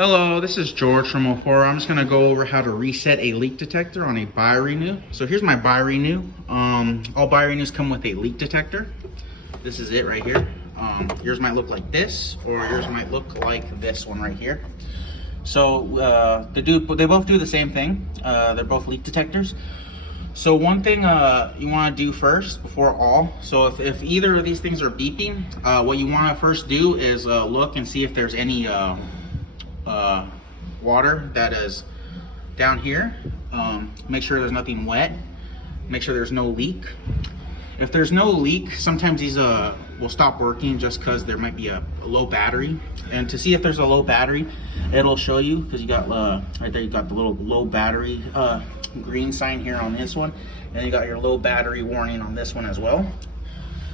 Hello, this is George from 04. I'm just gonna go over how to reset a leak detector on a buy renew. So here's my buy renew. All buy renews come with a leak detector. This is it right here. Yours might look like this, or yours might look like this one right here. So they both do the same thing. They're both leak detectors. So one thing you want to do first before all, so if either of these things are beeping, what you want to first do is look and see if there's any water that is down here. Make sure there's nothing wet. Make sure there's no leak. If there's no leak, sometimes these will stop working just because there might be a low battery. And to see if there's a low battery, it'll show you, because you got right there, you got the little low battery green sign here on this one, and you got your low battery warning on this one as well.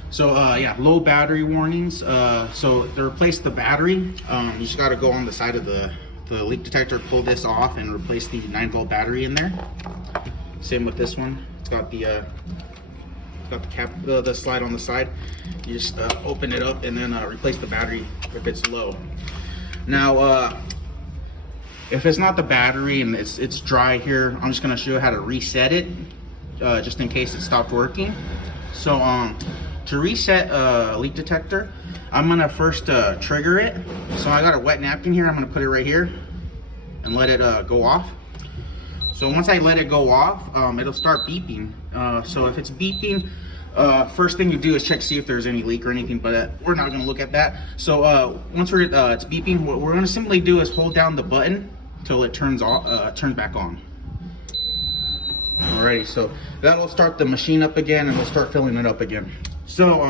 So yeah, low battery warnings. So to replace the battery, you just got to go on the side of the leak detector, pull this off, and replace the 9-volt battery in there. Same with this one. It's got the cap, the slide on the side. You just open it up and then replace the battery if it's low. Now, if it's not the battery and it's dry here, I'm just going to show you how to reset it, just in case it stopped working. So to reset a leak detector, I'm gonna first trigger it. So I got a wet napkin here. I'm gonna put it right here and let it go off. So once I let it go off, it'll start beeping. So if it's beeping, first thing you do is check to see if there's any leak or anything, but we're not gonna look at that. So once it's beeping, what we're gonna simply do is hold down the button till it turns back on. Alrighty, so that'll start the machine up again, and we'll start filling it up again. So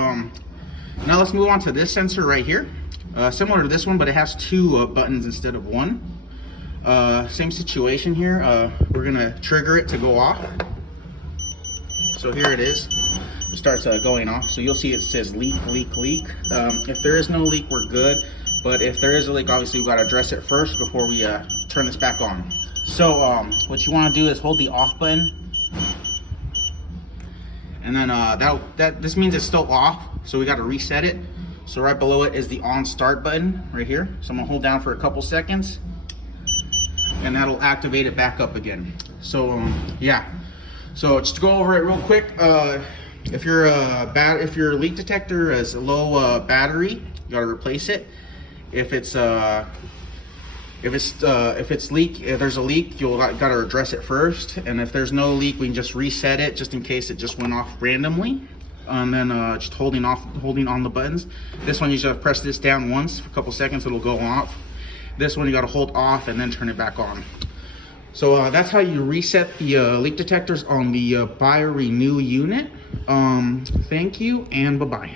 now let's move on to this sensor right here. Similar to this one, but it has two buttons instead of one. Same situation here. We're gonna trigger it to go off. So here it is. It starts going off. So you'll see it says leak, leak, leak. If there is no leak, we're good. But if there is a leak, obviously we've got to address it first before we turn this back on. So what you want to do is hold the off button, and then this means it's still off, so we got to reset it. So right below it is the on start button right here. So I'm gonna hold down for a couple seconds, and that'll activate it back up again. So yeah, so just to go over it real quick, if your leak detector has a low battery, you got to replace it. If there's a leak, you'll got to address it first. And if there's no leak, we can just reset it, just in case it just went off randomly. And then just holding on the buttons. This one, you just press this down once for a couple seconds, it'll go off. This one, you got to hold off and then turn it back on. So that's how you reset the leak detectors on the buy renew unit. Thank you, and bye-bye.